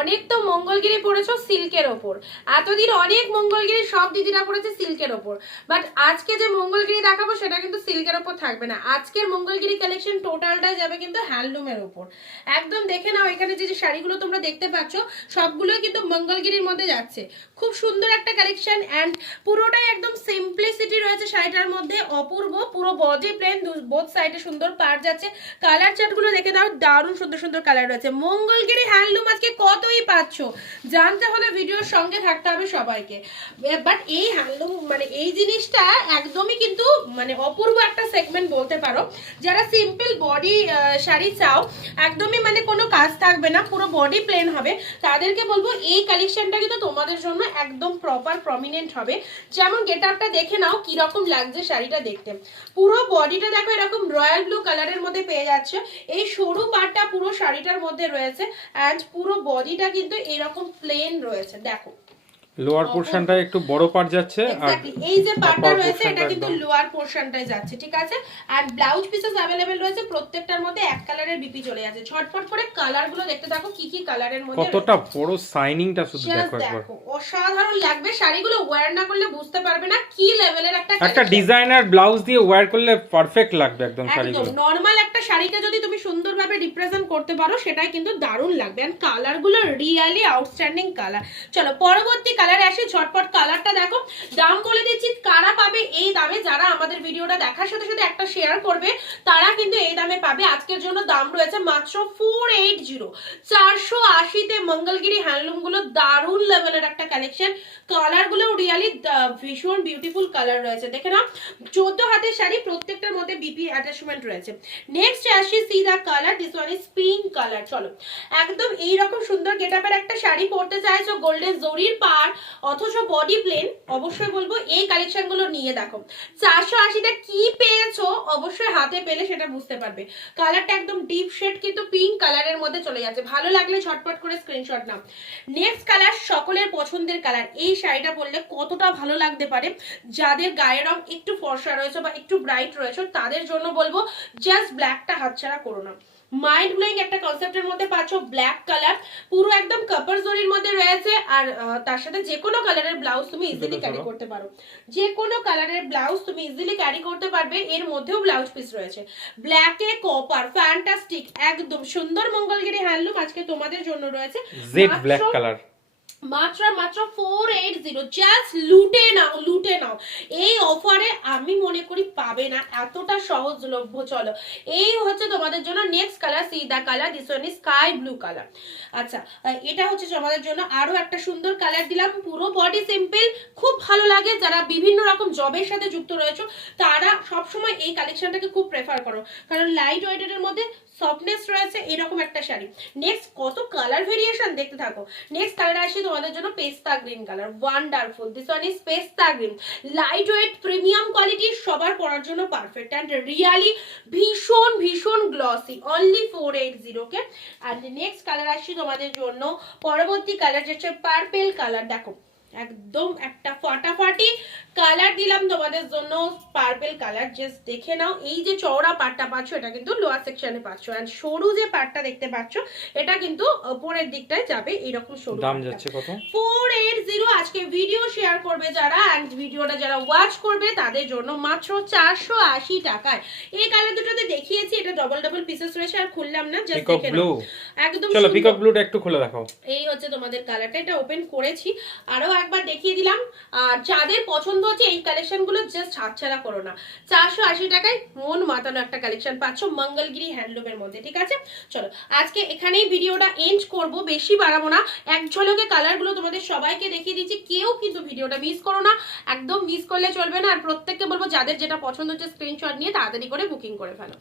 অনেক তো মঙ্গলগিরি পড়েছো সিল্কের ওপর। এতদিন অনেক মঙ্গলগিরি সব দিদিরা পড়েছে সিল্কের ওপর। বাট আজকে যে মঙ্গলগিরি দেখাবো সেটা কিন্তু সিল্কের ওপর থাকবে না। আজকের মঙ্গলগিরি কালেকশন টোটালটাই যাবে কিন্তু হ্যান্ডলুমের ওপর। একদম দেখে নাও এখানে যে শাড়িগুলো তোমরা দেখতে পাচ্ছ, সবগুলোই কিন্তু মঙ্গলগিরির মধ্যে যাচ্ছে। খুব সুন্দর একটা কালেকশন অ্যান্ড পুরোটাই একদম সিম্পলিসিটি রয়েছে শাড়িটার মধ্যে। অপূর্ব, পুরো বডি প্লেন বোথ সাইডে সুন্দর পার যাচ্ছে। কালার চার্টগুলো দেখে দাও দারুণ সুন্দর সুন্দর কালার রয়েছে। মঙ্গলগিরি হ্যান্ডলুম আজকে কতই পাচ্ছ? জানতে হলে ভিডিওর সঙ্গে থাকতে হবে সবাইকে। বাট এই হ্যান্ডলুম মানে এই জিনিসটা একদমই কিন্তু মানে অপূর্ব একটা সেগমেন্ট বলতে পারো। যারা সিম্পল বডি শাড়ি চাও, একদমই মানে কোনো কাজ থাকবে না, পুরো বডি প্লেন হবে। তাদেরকে বলব, এই কালেকশনটা কিন্তু তোমাদের জন্য একদম প্রপার প্রমিনেন্ট হবে। যেমন গেট আপটা দেখে নাও, কীরকম লাগছে শাড়িটা দেখতে। পুরো বডিটা দেখো, এরকম রয়্যাল ব্লু কালারের মধ্যে পেয়ে যাচ্ছে। এই সরু পাটটা পুরো শাড়িটার মধ্যে রয়েছে অ্যান্ড পুরো বডিটা কিন্তু এরকম প্লেন রয়েছে। দেখো লোয়ার পোর্শনটা একটু বড় পার যাচ্ছে আর Exactly. এই যে পার্টটা upper রয়েছে এটা portionটা কিন্তু একদম- লোয়ার পোর্শনটাই যাচ্ছে ঠিক আছে আর ব্লাউজ পিসেস अवेलेबल রয়েছে প্রত্যেকটার মধ্যে এক কালারের বিপি চলে যাচ্ছে ঝটপট করে কালার গুলো দেখতে থাকো কি কি কালারের মধ্যে কতটা বড় সাইনিংটা শুধু Just দেখো একবার দেখো অসাধারণ লাগবে শাড়িগুলো ওয়্যার না করলে বুঝতে পারবে না কি লেভেলের একটা একটা collection। ডিজাইনার ব্লাউজ দিয়ে ওয়্যার করলে পারফেক্ট লাগবে একদম একদম শাড়িগুলো নর্মাল একটা শাড়িকে যদি তুমি সুন্দরভাবে রিপ্রেজেন্ট করতে পারো সেটাই কিন্তু দারুণ লাগবে এন্ড কালারগুলো রিয়েলি আউটস্ট্যান্ডিং কালার চলো পরবর্তী কালার আসে, ঝটপট কালারটা দেখো। দাম বলে দিচ্ছি, কারা পাবে এই দামে যারা আমাদের ভিডিওটা দেখার সাথে সাথে একটা শেয়ার করবে, তারা কিন্তু এই দামে পাবে। আজকের জন্য দাম রয়েছে মাত্র ফোর এইট জিরো চারশো আশিতে মঙ্গলগিরি হ্যান্ডলুমগুলো দারুণ লেভেলের একটা কালেকশন কালারগুলো রিয়ালি ভীষণ বিউটিফুল কালার রয়েছে। দেখে না চোদ্দ হাতের শাড়ি, প্রত্যেকটার মধ্যে বিপি অ্যাটাচমেন্ট রয়েছে। নেক্সট আসি see the colour this one is pink colour চলো, একদম এইরকম সুন্দর গেটআপের একটা শাড়ি পরতে চাইছো গোল্ডেন জরির পার, অথচ বডি প্লেন অবশ্যই বলব এই কালেকশনগুলো নিয়ে দেখো। চারশো আশিটা কি পেয়েছ, অবশ্যই হাতে পেলে সেটা বুঝতে পারবে। কালারটা একদম ডিপ শেড কিন্তু পিঙ্ক কালারের মধ্যে চলে যাচ্ছে। ভালো লাগলে ঝটপট করে স্ক্রিনশট নাও। নেক্সট কালার সকলের পছন্দের কালার এই শাড়িটা পরলে কতটা ভালো লাগতে পারে? যাদের গায়ের রং একটু ফর্সা রয়েছে বা একটু ব্রাইট রয়েছে, তাদের জন্য বলব জাস্ট ব্ল্যাকটা হাতছাড়া করো না। মাইন্ড ব্লোয়িং একটা কনসেপ্টের মধ্যে পাচ্ছ ব্ল্যাক কালার পুরো একদম কাপার জরির মধ্যে রয়েছে আর তার সাথে যে কোনো কালারের ব্লাউজ তুমি ইজিলি ক্যারি করতে পারো। যে কোনো কালারের ব্লাউজ তুমি ইজিলি ক্যারি করতে পারবে এর মধ্যেও ব্লাউজ পিস রয়েছে। ব্ল্যাকে কপার ফ্যান্টাস্টিক একদম সুন্দর মঙ্গলগিরি হ্যান্ডলুম আজকে তোমাদের জন্য রয়েছে। জেড ব্ল্যাক কালার মাত্র মাত্র ফোর এইট জিরো জাস্ট লুটে নাও লুটে নাও। এই অফারে আমি মনে করি পাবে না। এতটা সহজলভ্য চলো। এই হচ্ছে তোমাদের জন্য next colour see the colour this one sky blue colour আচ্ছা এটা হচ্ছে তোমাদের জন্য আরও একটা সুন্দর কালার দিলাম। পুরো বডি সিম্পল খুব ভালো লাগে। যারা বিভিন্ন রকম জবের সাথে যুক্ত রয়েছে, তারা সবসময় এই কালেকশনটাকে খুব প্রেফার করো। কারণ লাইট ওয়েটের মধ্যে সফটনেস রয়েছে, এরকম একটা শাড়ি। নেক্সট কত কালার ভেরিয়েশন দেখতে থাকো। নেক্সট কালার আসি তোমাদের জন্য pista green colour wonderful this one is pista green light weight premium কোয়ালিটির সবার পরার জন্য পারফেক্ট অ্যান্ড রিয়ালি ভীষণ ভীষণ গ্লসি অনলি ফোর এইট জিরোকে অ্যান্ড নেক্সট কালার আসছি তোমাদের জন্য। পরবর্তী কালার যেটা পার্পেল কালার দেখো একদম একটা ফাটাফাটি কালার দিলাম তোমাদের জন্য। পার্পেল কালার জাস্ট দেখে নাও। এই যে চওড়া পাটটা পাচ্ছ এটা কিন্তু লোয়ার সেকশনে পাচ্ছ। আর সরু যে পাটটা দেখতে পাচ্ছ এটা কিন্তু উপরের দিকটায় যাবে এরকম সরু দাম যাচ্ছে কত? ফোর এইট জিরো আজকে ভিডিও শেয়ার করবে যারা অ্যান্ড ভিডিওটা যারা ওয়াচ করবে তাদের জন্য মাত্র চারশো আশি টাকায়। এই কালার দুটোতে দেখিয়েছি এটা ডবল ডবল পিসেস রয়েছে আর খুললাম না জাস্ট দেখে নাও। একদম চলো পিকক ব্লুটা একটু খুলে দেখাও। এই হচ্ছে তোমাদের কালারটা এটা ওপেন করেছি। আরও একবার দেখিয়ে দিলাম আর যাদের পছন্দ হচ্ছে এই কালেকশনগুলো জাস্ট হাতছাড়া করো না। চারশো আশি টাকায় মন মাতানো একটা কালেকশন পাচ্ছ মঙ্গলগিরি হ্যান্ডলুমের মধ্যে ঠিক আছে? চলো আজকে এখানেই ভিডিওটা এন্ড করব বেশি বাড়াবো না। এক ঝলকে কালারগুলো তোমাদের সবাইকে দেখিয়ে দিচ্ছি, কেউ কিন্তু ভিডিওটা মিস করো না। একদম মিস করলে চলবে না। আর প্রত্যেককে বলব, যাদের যেটা পছন্দ হচ্ছে স্ক্রিনশট নিয়ে তাড়াতাড়ি করে বুকিং করে ফেলো।